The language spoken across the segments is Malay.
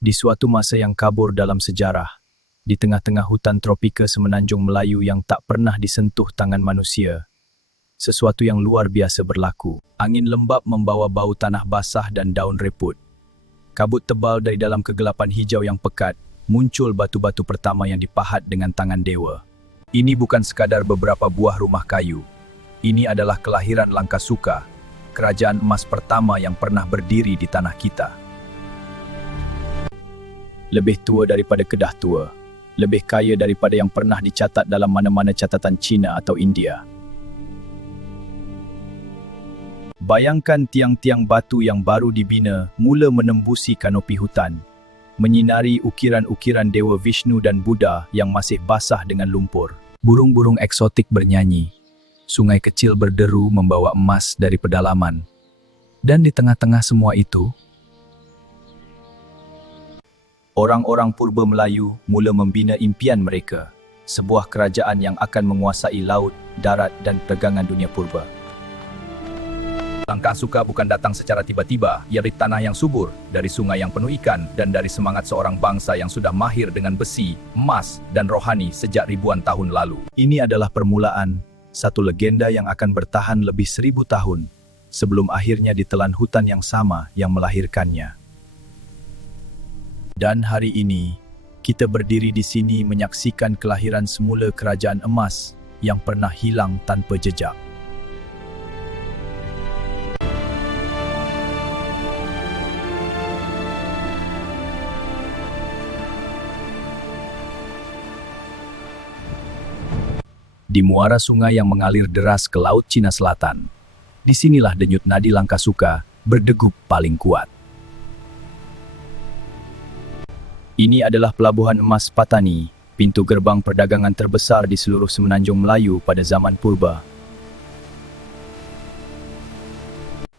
Di suatu masa yang kabur dalam sejarah, di tengah-tengah hutan tropika semenanjung Melayu yang tak pernah disentuh tangan manusia, sesuatu yang luar biasa berlaku. Angin lembap membawa bau tanah basah dan daun reput. Kabut tebal dari dalam kegelapan hijau yang pekat, muncul batu-batu pertama yang dipahat dengan tangan dewa. Ini bukan sekadar beberapa buah rumah kayu. Ini adalah kelahiran Lankasuka, kerajaan emas pertama yang pernah berdiri di tanah kita. Lebih tua daripada Kedah tua, lebih kaya daripada yang pernah dicatat dalam mana-mana catatan Cina atau India. Bayangkan tiang-tiang batu yang baru dibina mula menembusi kanopi hutan, menyinari ukiran-ukiran Dewa Vishnu dan Buddha yang masih basah dengan lumpur. Burung-burung eksotik bernyanyi, sungai kecil berderu membawa emas dari pedalaman. Dan di tengah-tengah semua itu, orang-orang purba Melayu mula membina impian mereka, sebuah kerajaan yang akan menguasai laut, darat dan perdagangan dunia purba. Lankasuka bukan datang secara tiba-tiba, ia dari tanah yang subur, dari sungai yang penuh ikan, dan dari semangat seorang bangsa yang sudah mahir dengan besi, emas, dan rohani sejak ribuan tahun lalu. Ini adalah permulaan satu legenda yang akan bertahan lebih 1000 tahun, sebelum akhirnya ditelan hutan yang sama yang melahirkannya. Dan hari ini, kita berdiri di sini menyaksikan kelahiran semula kerajaan emas yang pernah hilang tanpa jejak. Di muara sungai yang mengalir deras ke Laut Cina Selatan, disinilah denyut nadi Lankasuka berdegup paling kuat. Ini adalah pelabuhan emas Patani, pintu gerbang perdagangan terbesar di seluruh semenanjung Melayu pada zaman purba.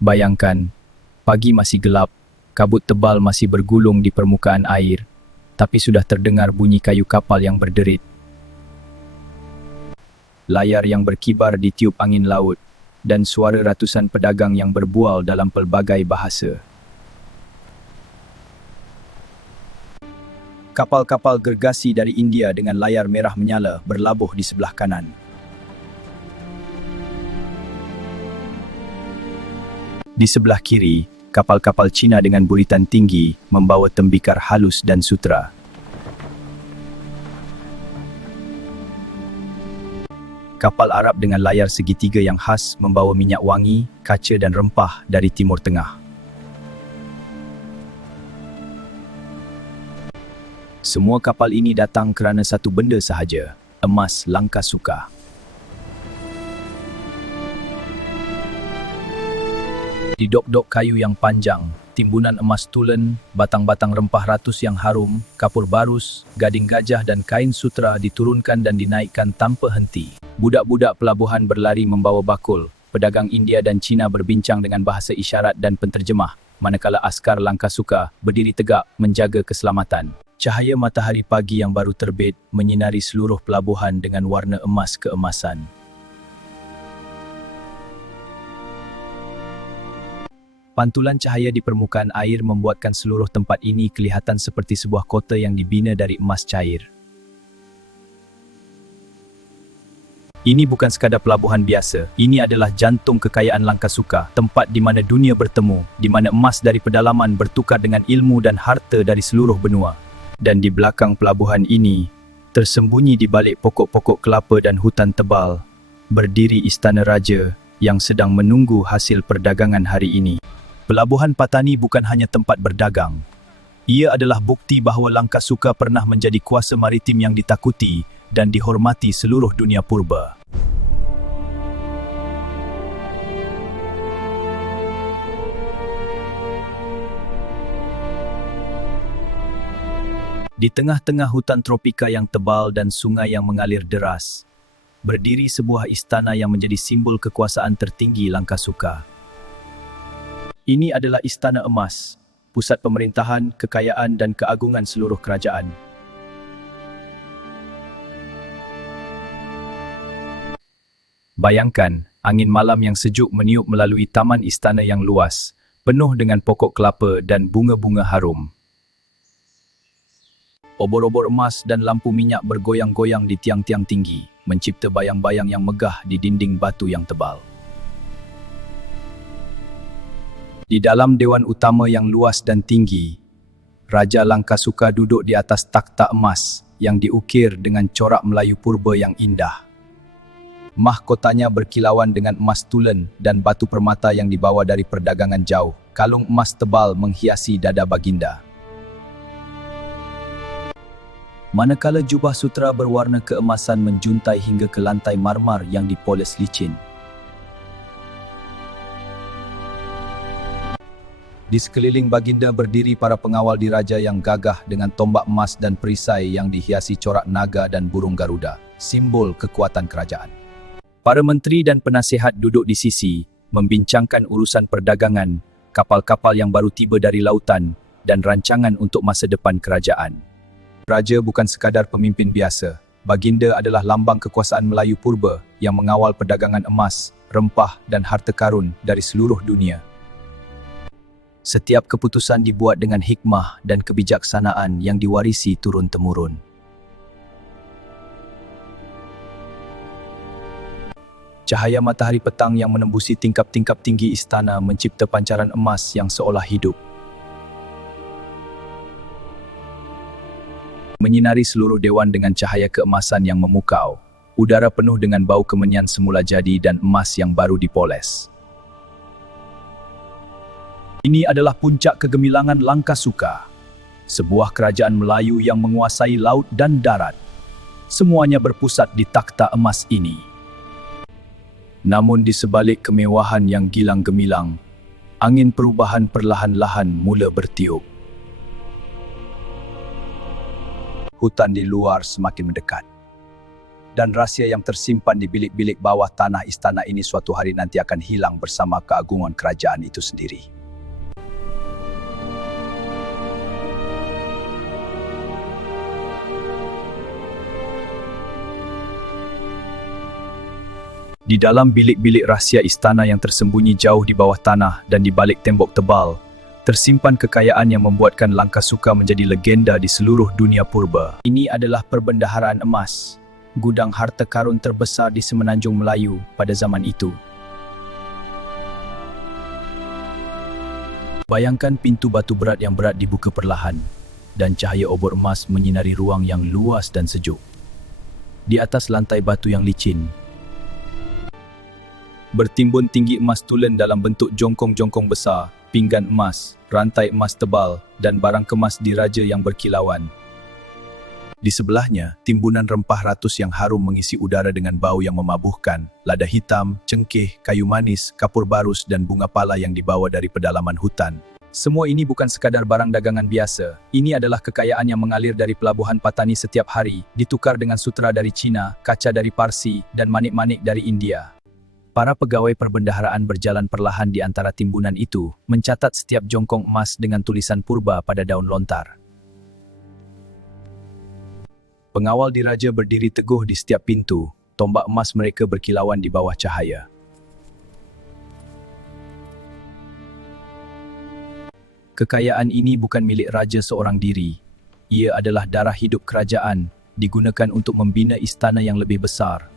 Bayangkan, pagi masih gelap, kabut tebal masih bergulung di permukaan air, tapi sudah terdengar bunyi kayu kapal yang berderit. Layar yang berkibar ditiup angin laut, dan suara ratusan pedagang yang berbual dalam pelbagai bahasa. Kapal-kapal gergasi dari India dengan layar merah menyala berlabuh di sebelah kanan. Di sebelah kiri, kapal-kapal Cina dengan buritan tinggi membawa tembikar halus dan sutera. Kapal Arab dengan layar segitiga yang khas membawa minyak wangi, kaca dan rempah dari Timur Tengah. Semua kapal ini datang kerana satu benda sahaja, emas Lankasuka. Di dok-dok kayu yang panjang, timbunan emas tulen, batang-batang rempah ratus yang harum, kapur barus, gading gajah dan kain sutera diturunkan dan dinaikkan tanpa henti. Budak-budak pelabuhan berlari membawa bakul, pedagang India dan Cina berbincang dengan bahasa isyarat dan penterjemah, manakala askar Lankasuka berdiri tegak menjaga keselamatan. Cahaya matahari pagi yang baru terbit menyinari seluruh pelabuhan dengan warna emas keemasan. Pantulan cahaya di permukaan air membuatkan seluruh tempat ini kelihatan seperti sebuah kota yang dibina dari emas cair. Ini bukan sekadar pelabuhan biasa, ini adalah jantung kekayaan Lankasuka, tempat di mana dunia bertemu, di mana emas dari pedalaman bertukar dengan ilmu dan harta dari seluruh benua. Dan di belakang pelabuhan ini, tersembunyi di balik pokok-pokok kelapa dan hutan tebal, berdiri istana raja yang sedang menunggu hasil perdagangan hari ini. Pelabuhan Patani bukan hanya tempat berdagang. Ia adalah bukti bahawa Lankasuka pernah menjadi kuasa maritim yang ditakuti dan dihormati seluruh dunia purba. Di tengah-tengah hutan tropika yang tebal dan sungai yang mengalir deras, berdiri sebuah istana yang menjadi simbol kekuasaan tertinggi Lankasuka. Ini adalah Istana Emas, pusat pemerintahan, kekayaan dan keagungan seluruh kerajaan. Bayangkan, angin malam yang sejuk meniup melalui taman istana yang luas, penuh dengan pokok kelapa dan bunga-bunga harum. Obor-obor emas dan lampu minyak bergoyang-goyang di tiang-tiang tinggi, mencipta bayang-bayang yang megah di dinding batu yang tebal. Di dalam dewan utama yang luas dan tinggi, Raja Langkasuka duduk di atas takhta emas yang diukir dengan corak Melayu purba yang indah. Mahkotanya berkilauan dengan emas tulen dan batu permata yang dibawa dari perdagangan jauh. Kalung emas tebal menghiasi dada baginda. Manakala jubah sutera berwarna keemasan menjuntai hingga ke lantai marmar yang dipoles licin. Di sekeliling baginda berdiri para pengawal diraja yang gagah dengan tombak emas dan perisai yang dihiasi corak naga dan burung garuda, simbol kekuatan kerajaan. Para menteri dan penasihat duduk di sisi, membincangkan urusan perdagangan, kapal-kapal yang baru tiba dari lautan, dan rancangan untuk masa depan kerajaan. Raja bukan sekadar pemimpin biasa. Baginda adalah lambang kekuasaan Melayu purba yang mengawal perdagangan emas, rempah dan harta karun dari seluruh dunia. Setiap keputusan dibuat dengan hikmah dan kebijaksanaan yang diwarisi turun-temurun. Cahaya matahari petang yang menembusi tingkap-tingkap tinggi istana mencipta pancaran emas yang seolah hidup. Menyinari seluruh dewan dengan cahaya keemasan yang memukau. Udara penuh dengan bau kemenyan semula jadi dan emas yang baru dipoles. Ini adalah puncak kegemilangan Langkasuka, sebuah kerajaan Melayu yang menguasai laut dan darat. Semuanya berpusat di takhta emas ini. Namun di sebalik kemewahan yang gilang gemilang, angin perubahan perlahan-lahan mula bertiup. Hutan di luar semakin mendekat. Dan rahsia yang tersimpan di bilik-bilik bawah tanah istana ini suatu hari nanti akan hilang bersama keagungan kerajaan itu sendiri. Di dalam bilik-bilik rahsia istana yang tersembunyi jauh di bawah tanah dan di balik tembok tebal, tersimpan kekayaan yang membuatkan Langkasuka menjadi legenda di seluruh dunia purba. Ini adalah perbendaharaan emas, gudang harta karun terbesar di semenanjung Melayu pada zaman itu. Bayangkan pintu batu berat yang berat dibuka perlahan, dan cahaya obor emas menyinari ruang yang luas dan sejuk. Di atas lantai batu yang licin, bertimbun tinggi emas tulen dalam bentuk jongkong-jongkong besar, pinggan emas, rantai emas tebal, dan barang kemas diraja yang berkilauan. Di sebelahnya, timbunan rempah ratus yang harum mengisi udara dengan bau yang memabuhkan, lada hitam, cengkeh, kayu manis, kapur barus, dan bunga pala yang dibawa dari pedalaman hutan. Semua ini bukan sekadar barang dagangan biasa. Ini adalah kekayaan yang mengalir dari pelabuhan Patani setiap hari, ditukar dengan sutera dari Cina, kaca dari Parsi, dan manik-manik dari India. Para pegawai perbendaharaan berjalan perlahan di antara timbunan itu, mencatat setiap jongkong emas dengan tulisan purba pada daun lontar. Pengawal diraja berdiri teguh di setiap pintu, tombak emas mereka berkilauan di bawah cahaya. Kekayaan ini bukan milik raja seorang diri. Ia adalah darah hidup kerajaan, digunakan untuk membina istana yang lebih besar.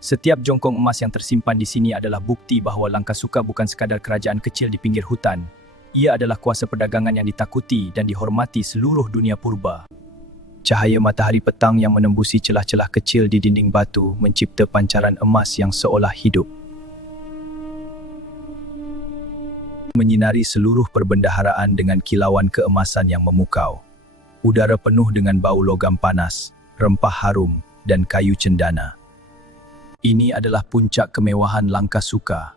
Setiap jongkong emas yang tersimpan di sini adalah bukti bahawa Langkasuka bukan sekadar kerajaan kecil di pinggir hutan. Ia adalah kuasa perdagangan yang ditakuti dan dihormati seluruh dunia purba. Cahaya matahari petang yang menembusi celah-celah kecil di dinding batu mencipta pancaran emas yang seolah hidup. Menyinari seluruh perbendaharaan dengan kilauan keemasan yang memukau. Udara penuh dengan bau logam panas, rempah harum, dan kayu cendana. Ini adalah puncak kemewahan Langkasuka,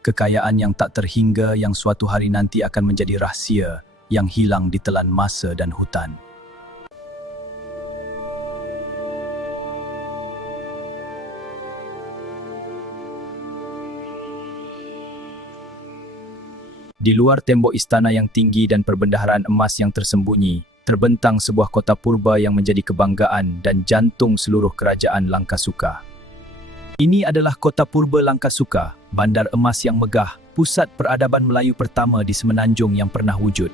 kekayaan yang tak terhingga yang suatu hari nanti akan menjadi rahsia yang hilang ditelan masa dan hutan. Di luar tembok istana yang tinggi dan perbendaharaan emas yang tersembunyi, terbentang sebuah kota purba yang menjadi kebanggaan dan jantung seluruh kerajaan Langkasuka. Ini adalah kota purba Langkasuka, bandar emas yang megah, pusat peradaban Melayu pertama di semenanjung yang pernah wujud.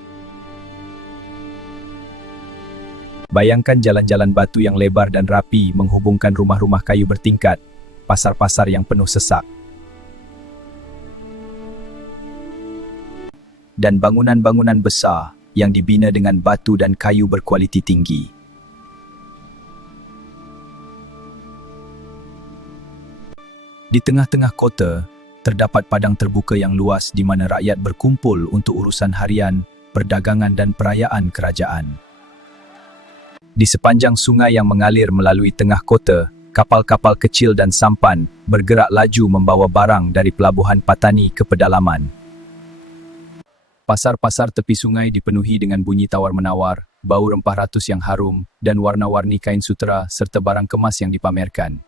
Bayangkan jalan-jalan batu yang lebar dan rapi menghubungkan rumah-rumah kayu bertingkat, pasar-pasar yang penuh sesak, dan bangunan-bangunan besar yang dibina dengan batu dan kayu berkualiti tinggi. Di tengah-tengah kota, terdapat padang terbuka yang luas di mana rakyat berkumpul untuk urusan harian, perdagangan dan perayaan kerajaan. Di sepanjang sungai yang mengalir melalui tengah kota, kapal-kapal kecil dan sampan bergerak laju membawa barang dari pelabuhan Patani ke pedalaman. Pasar-pasar tepi sungai dipenuhi dengan bunyi tawar-menawar, bau rempah ratus yang harum, dan warna-warni kain sutera serta barang kemas yang dipamerkan.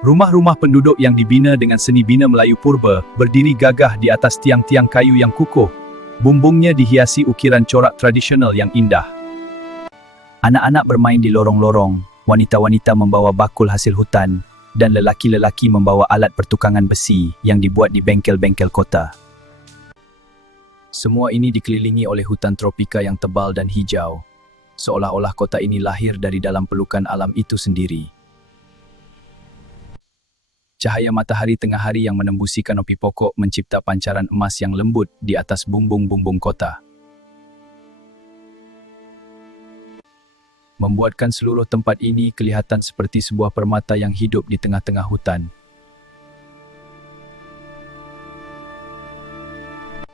Rumah-rumah penduduk yang dibina dengan seni bina Melayu purba berdiri gagah di atas tiang-tiang kayu yang kukuh. Bumbungnya dihiasi ukiran corak tradisional yang indah. Anak-anak bermain di lorong-lorong, wanita-wanita membawa bakul hasil hutan, dan lelaki-lelaki membawa alat pertukangan besi yang dibuat di bengkel-bengkel kota. Semua ini dikelilingi oleh hutan tropika yang tebal dan hijau, seolah-olah kota ini lahir dari dalam pelukan alam itu sendiri. Cahaya matahari tengah hari yang menembusi kanopi pokok mencipta pancaran emas yang lembut di atas bumbung-bumbung kota, membuatkan seluruh tempat ini kelihatan seperti sebuah permata yang hidup di tengah-tengah hutan.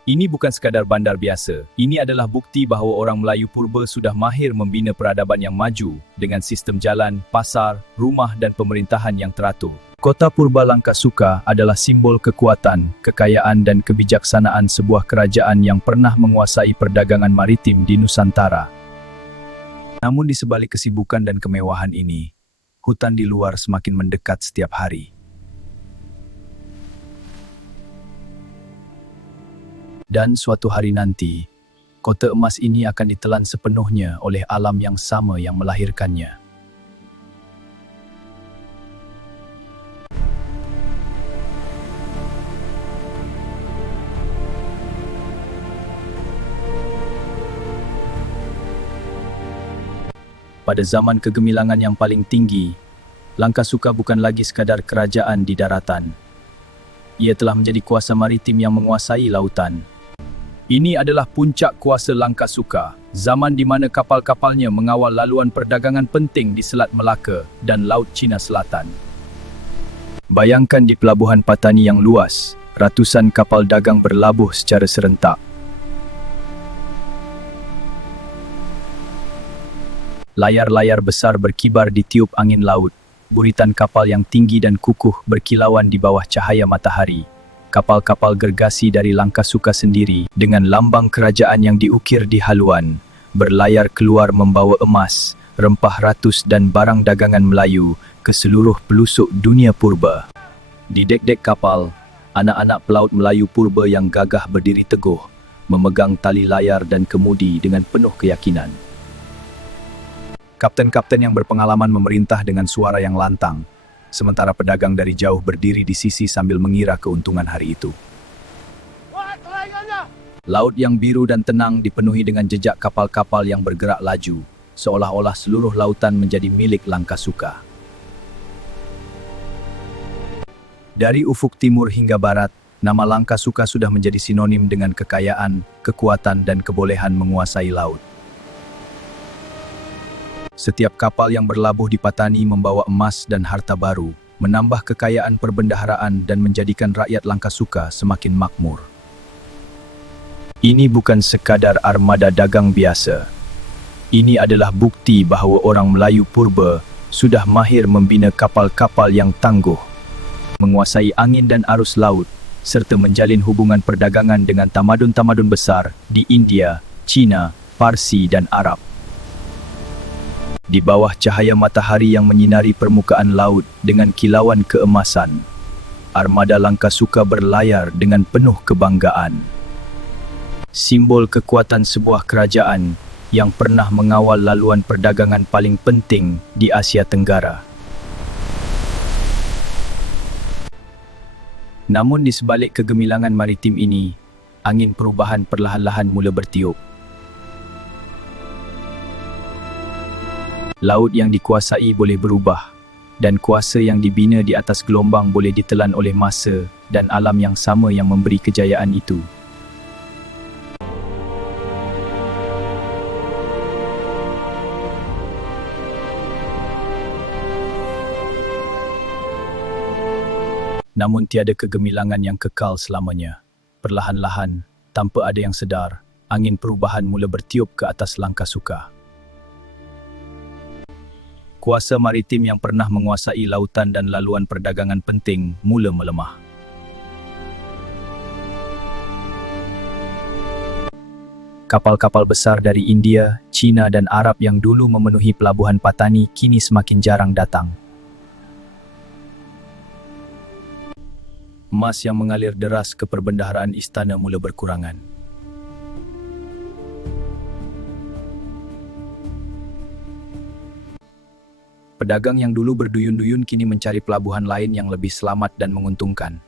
Ini bukan sekadar bandar biasa, ini adalah bukti bahawa orang Melayu purba sudah mahir membina peradaban yang maju dengan sistem jalan, pasar, rumah dan pemerintahan yang teratur. Kota Purba Langkasuka adalah simbol kekuatan, kekayaan dan kebijaksanaan sebuah kerajaan yang pernah menguasai perdagangan maritim di Nusantara. Namun di sebalik kesibukan dan kemewahan ini, hutan di luar semakin mendekat setiap hari. Dan suatu hari nanti, kota emas ini akan ditelan sepenuhnya oleh alam yang sama yang melahirkannya. Pada zaman kegemilangan yang paling tinggi, Langkasuka bukan lagi sekadar kerajaan di daratan. Ia telah menjadi kuasa maritim yang menguasai lautan. Ini adalah puncak kuasa Langkasuka, zaman di mana kapal-kapalnya mengawal laluan perdagangan penting di Selat Melaka dan Laut Cina Selatan. Bayangkan di pelabuhan Patani yang luas, ratusan kapal dagang berlabuh secara serentak. Layar-layar besar berkibar di tiup angin laut, buritan kapal yang tinggi dan kukuh berkilauan di bawah cahaya matahari. Kapal-kapal gergasi dari Langkasuka sendiri dengan lambang kerajaan yang diukir di haluan, berlayar keluar membawa emas, rempah ratus dan barang dagangan Melayu ke seluruh pelosok dunia purba. Di dek-dek kapal, anak-anak pelaut Melayu purba yang gagah berdiri teguh, memegang tali layar dan kemudi dengan penuh keyakinan. Kapten-kapten yang berpengalaman memerintah dengan suara yang lantang, sementara pedagang dari jauh berdiri di sisi sambil mengira keuntungan hari itu. Laut yang biru dan tenang dipenuhi dengan jejak kapal-kapal yang bergerak laju, seolah-olah seluruh lautan menjadi milik Langkasuka. Dari ufuk timur hingga barat, nama Langkasuka sudah menjadi sinonim dengan kekayaan, kekuatan dan kebolehan menguasai laut. Setiap kapal yang berlabuh di Patani membawa emas dan harta baru, menambah kekayaan perbendaharaan dan menjadikan rakyat Langkasuka semakin makmur. Ini bukan sekadar armada dagang biasa. Ini adalah bukti bahawa orang Melayu purba sudah mahir membina kapal-kapal yang tangguh, menguasai angin dan arus laut, serta menjalin hubungan perdagangan dengan tamadun-tamadun besar di India, China, Parsi dan Arab. Di bawah cahaya matahari yang menyinari permukaan laut dengan kilauan keemasan, armada Langkasuka berlayar dengan penuh kebanggaan. Simbol kekuatan sebuah kerajaan yang pernah mengawal laluan perdagangan paling penting di Asia Tenggara. Namun di sebalik kegemilangan maritim ini, angin perubahan perlahan-lahan mula bertiup. Laut yang dikuasai boleh berubah, dan kuasa yang dibina di atas gelombang boleh ditelan oleh masa dan alam yang sama yang memberi kejayaan itu. Namun tiada kegemilangan yang kekal selamanya. Perlahan-lahan, tanpa ada yang sedar, angin perubahan mula bertiup ke atas Langkasuka. Kuasa maritim yang pernah menguasai lautan dan laluan perdagangan penting mula melemah. Kapal-kapal besar dari India, China dan Arab yang dulu memenuhi pelabuhan Patani kini semakin jarang datang. Emas yang mengalir deras ke perbendaharaan istana mula berkurangan. Pedagang yang dulu berduyun-duyun kini mencari pelabuhan lain yang lebih selamat dan menguntungkan.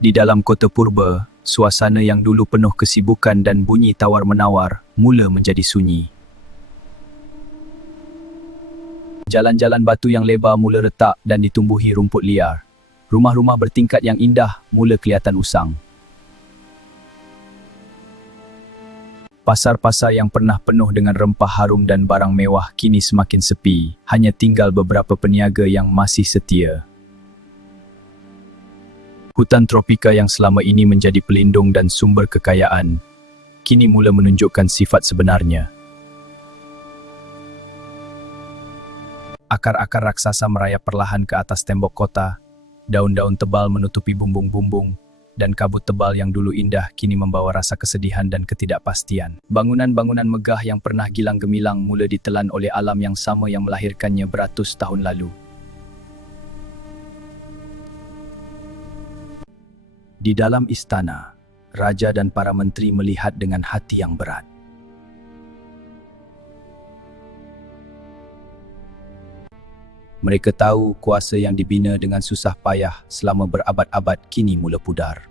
Di dalam kota purba, suasana yang dulu penuh kesibukan dan bunyi tawar-menawar mula menjadi sunyi. Jalan-jalan batu yang lebar mula retak dan ditumbuhi rumput liar. Rumah-rumah bertingkat yang indah mula kelihatan usang. Pasar-pasar yang pernah penuh dengan rempah harum dan barang mewah kini semakin sepi, hanya tinggal beberapa peniaga yang masih setia. Hutan tropika yang selama ini menjadi pelindung dan sumber kekayaan, kini mula menunjukkan sifat sebenarnya. Akar-akar raksasa merayap perlahan ke atas tembok kota, daun-daun tebal menutupi bumbung-bumbung, dan kabut tebal yang dulu indah kini membawa rasa kesedihan dan ketidakpastian. Bangunan-bangunan megah yang pernah gilang gemilang mula ditelan oleh alam yang sama yang melahirkannya beratus tahun lalu. Di dalam istana, raja dan para menteri melihat dengan hati yang berat. Mereka tahu kuasa yang dibina dengan susah payah selama berabad-abad kini mula pudar.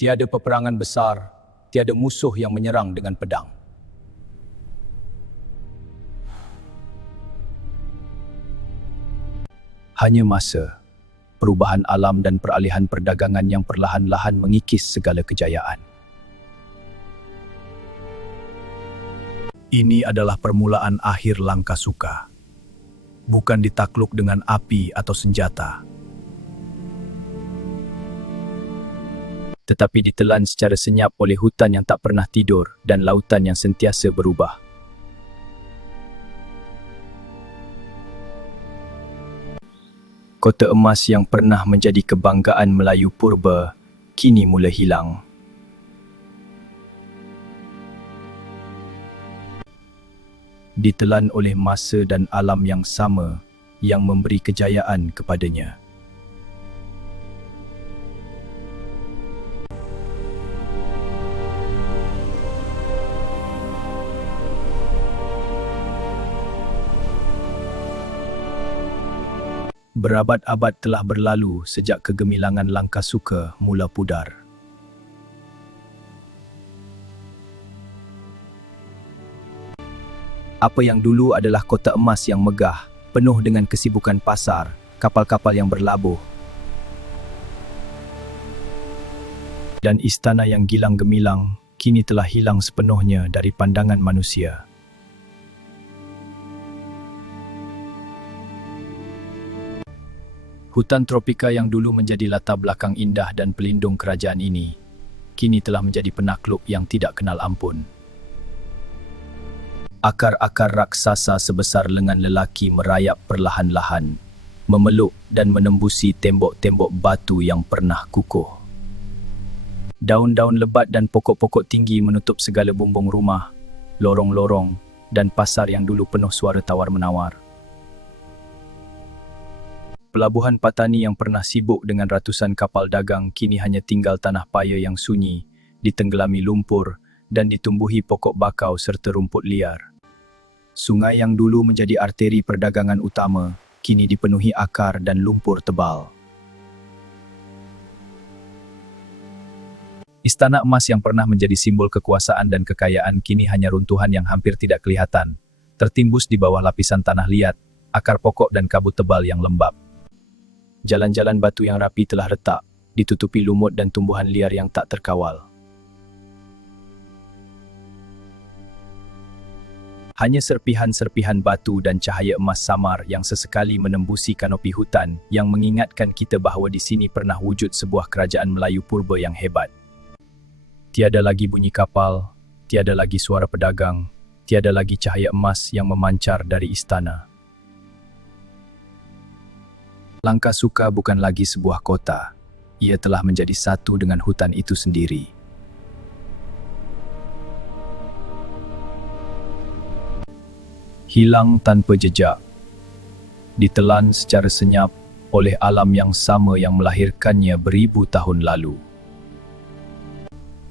Tiada peperangan besar, tiada musuh yang menyerang dengan pedang. Hanya masa, perubahan alam dan peralihan perdagangan yang perlahan-lahan mengikis segala kejayaan. Ini adalah permulaan akhir Langkasuka. Bukan ditakluk dengan api atau senjata, tetapi ditelan secara senyap oleh hutan yang tak pernah tidur dan lautan yang sentiasa berubah. Kota emas yang pernah menjadi kebanggaan Melayu purba kini mula hilang. Ditelan oleh masa dan alam yang sama yang memberi kejayaan kepadanya. Berabad-abad telah berlalu sejak kegemilangan Langkasuka mula pudar. Apa yang dulu adalah kota emas yang megah, penuh dengan kesibukan pasar, kapal-kapal yang berlabuh, dan istana yang gilang gemilang, kini telah hilang sepenuhnya dari pandangan manusia. Hutan tropika yang dulu menjadi latar belakang indah dan pelindung kerajaan ini, kini telah menjadi penakluk yang tidak kenal ampun. Akar-akar raksasa sebesar lengan lelaki merayap perlahan-lahan, memeluk dan menembusi tembok-tembok batu yang pernah kukuh. Daun-daun lebat dan pokok-pokok tinggi menutup segala bumbung rumah, lorong-lorong dan pasar yang dulu penuh suara tawar-menawar. Pelabuhan Patani yang pernah sibuk dengan ratusan kapal dagang kini hanya tinggal tanah paya yang sunyi, ditenggelami lumpur dan ditumbuhi pokok bakau serta rumput liar. Sungai yang dulu menjadi arteri perdagangan utama, kini dipenuhi akar dan lumpur tebal. Istana emas yang pernah menjadi simbol kekuasaan dan kekayaan kini hanya runtuhan yang hampir tidak kelihatan, tertimbus di bawah lapisan tanah liat, akar pokok dan kabut tebal yang lembab. Jalan-jalan batu yang rapi telah retak, ditutupi lumut dan tumbuhan liar yang tak terkawal. Hanya serpihan-serpihan batu dan cahaya emas samar yang sesekali menembusi kanopi hutan yang mengingatkan kita bahawa di sini pernah wujud sebuah kerajaan Melayu purba yang hebat. Tiada lagi bunyi kapal, tiada lagi suara pedagang, tiada lagi cahaya emas yang memancar dari istana. Langkasuka bukan lagi sebuah kota, ia telah menjadi satu dengan hutan itu sendiri. Hilang tanpa jejak, ditelan secara senyap oleh alam yang sama yang melahirkannya beribu tahun lalu.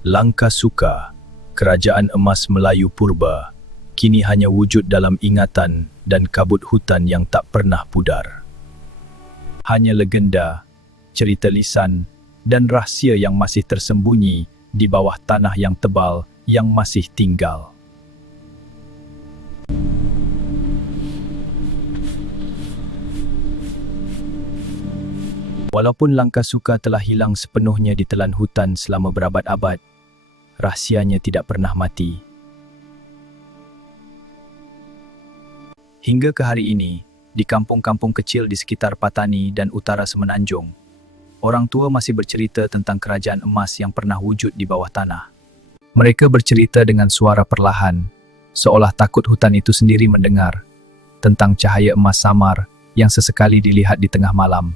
Langkasuka, kerajaan emas Melayu purba, kini hanya wujud dalam ingatan dan kabut hutan yang tak pernah pudar. Hanya legenda, cerita lisan, dan rahsia yang masih tersembunyi di bawah tanah yang tebal yang masih tinggal. Walaupun Langkasuka telah hilang sepenuhnya ditelan hutan selama berabad-abad, rahsianya tidak pernah mati. Hingga ke hari ini, di kampung-kampung kecil di sekitar Patani dan utara Semenanjung, orang tua masih bercerita tentang kerajaan emas yang pernah wujud di bawah tanah. Mereka bercerita dengan suara perlahan, seolah takut hutan itu sendiri mendengar, tentang cahaya emas samar yang sesekali dilihat di tengah malam.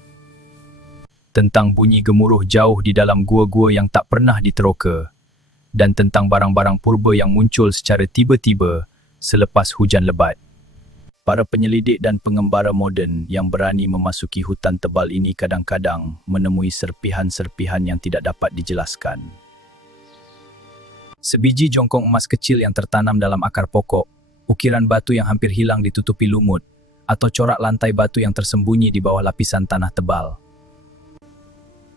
Tentang bunyi gemuruh jauh di dalam gua-gua yang tak pernah diteroka, dan tentang barang-barang purba yang muncul secara tiba-tiba selepas hujan lebat. Para penyelidik dan pengembara moden yang berani memasuki hutan tebal ini kadang-kadang menemui serpihan-serpihan yang tidak dapat dijelaskan. Sebiji jongkong emas kecil yang tertanam dalam akar pokok, ukiran batu yang hampir hilang ditutupi lumut, atau corak lantai batu yang tersembunyi di bawah lapisan tanah tebal.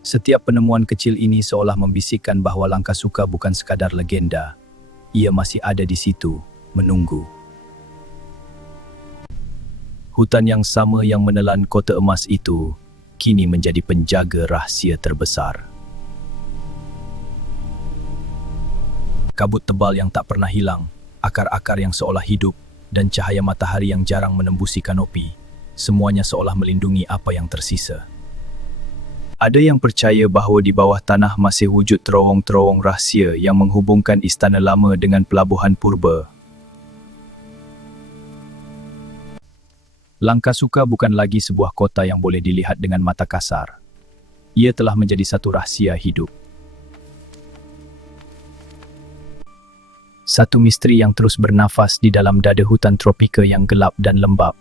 Setiap penemuan kecil ini seolah membisikkan bahawa Langkasuka bukan sekadar legenda. Ia masih ada di situ, menunggu. Hutan yang sama yang menelan kota emas itu, kini menjadi penjaga rahsia terbesar. Kabut tebal yang tak pernah hilang, akar-akar yang seolah hidup, dan cahaya matahari yang jarang menembusi kanopi, semuanya seolah melindungi apa yang tersisa. Ada yang percaya bahawa di bawah tanah masih wujud terowong-terowong rahsia yang menghubungkan istana lama dengan pelabuhan purba. Langkasuka bukan lagi sebuah kota yang boleh dilihat dengan mata kasar. Ia telah menjadi satu rahsia hidup. Satu misteri yang terus bernafas di dalam dada hutan tropika yang gelap dan lembab.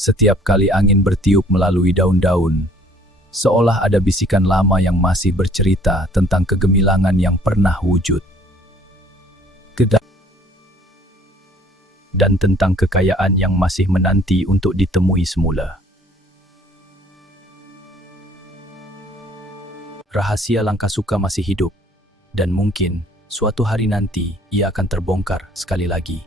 Setiap kali angin bertiup melalui daun-daun, seolah ada bisikan lama yang masih bercerita tentang kegemilangan yang pernah wujud. Dan tentang kekayaan yang masih menanti untuk ditemui semula. Rahasia Langkasuka masih hidup, dan mungkin suatu hari nanti ia akan terbongkar sekali lagi.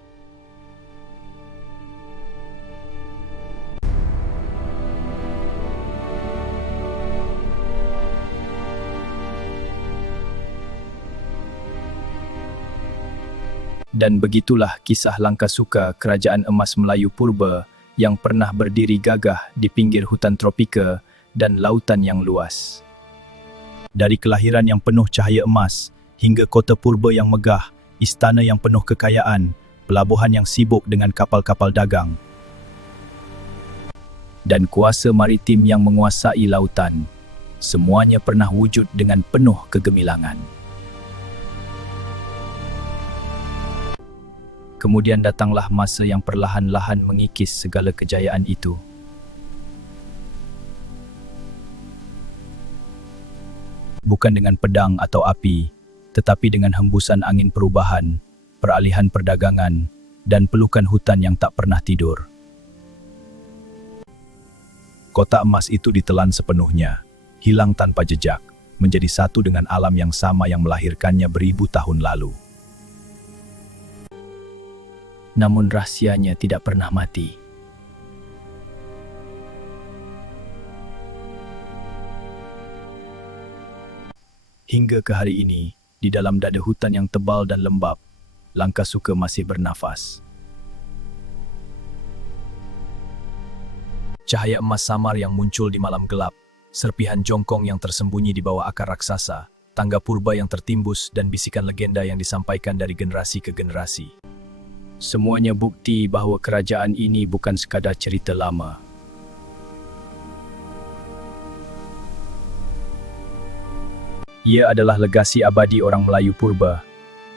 Dan begitulah kisah Langkasuka, kerajaan emas Melayu purba yang pernah berdiri gagah di pinggir hutan tropika dan lautan yang luas. Dari kelahiran yang penuh cahaya emas hingga kota purba yang megah, istana yang penuh kekayaan, pelabuhan yang sibuk dengan kapal-kapal dagang, dan kuasa maritim yang menguasai lautan, semuanya pernah wujud dengan penuh kegemilangan. Kemudian datanglah masa yang perlahan-lahan mengikis segala kejayaan itu. Bukan dengan pedang atau api, tetapi dengan hembusan angin perubahan, peralihan perdagangan, dan pelukan hutan yang tak pernah tidur. Kota emas itu ditelan sepenuhnya, hilang tanpa jejak, menjadi satu dengan alam yang sama yang melahirkannya beribu tahun lalu. Namun rahsianya tidak pernah mati. Hingga ke hari ini, di dalam dada hutan yang tebal dan lembap, Langkasuka masih bernafas. Cahaya emas samar yang muncul di malam gelap, serpihan jongkong yang tersembunyi di bawah akar raksasa, tangga purba yang tertimbus dan bisikan legenda yang disampaikan dari generasi ke generasi. Semuanya bukti bahawa kerajaan ini bukan sekadar cerita lama. Ia adalah legasi abadi orang Melayu purba,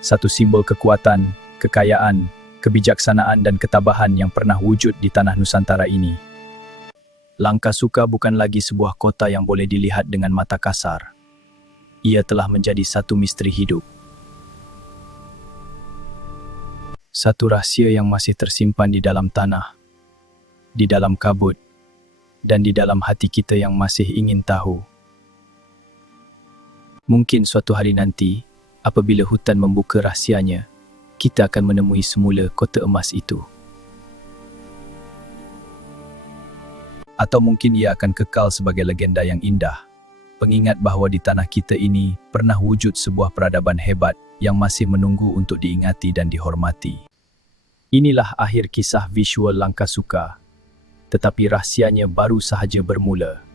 satu simbol kekuatan, kekayaan, kebijaksanaan dan ketabahan yang pernah wujud di tanah Nusantara ini. Langkasuka bukan lagi sebuah kota yang boleh dilihat dengan mata kasar. Ia telah menjadi satu misteri hidup. Satu rahsia yang masih tersimpan di dalam tanah, di dalam kabut, dan di dalam hati kita yang masih ingin tahu. Mungkin suatu hari nanti, apabila hutan membuka rahsianya, kita akan menemui semula kota emas itu. Atau mungkin ia akan kekal sebagai legenda yang indah, pengingat bahawa di tanah kita ini pernah wujud sebuah peradaban hebat yang masih menunggu untuk diingati dan dihormati. Inilah akhir kisah visual Langkasuka, tetapi rahsianya baru sahaja bermula.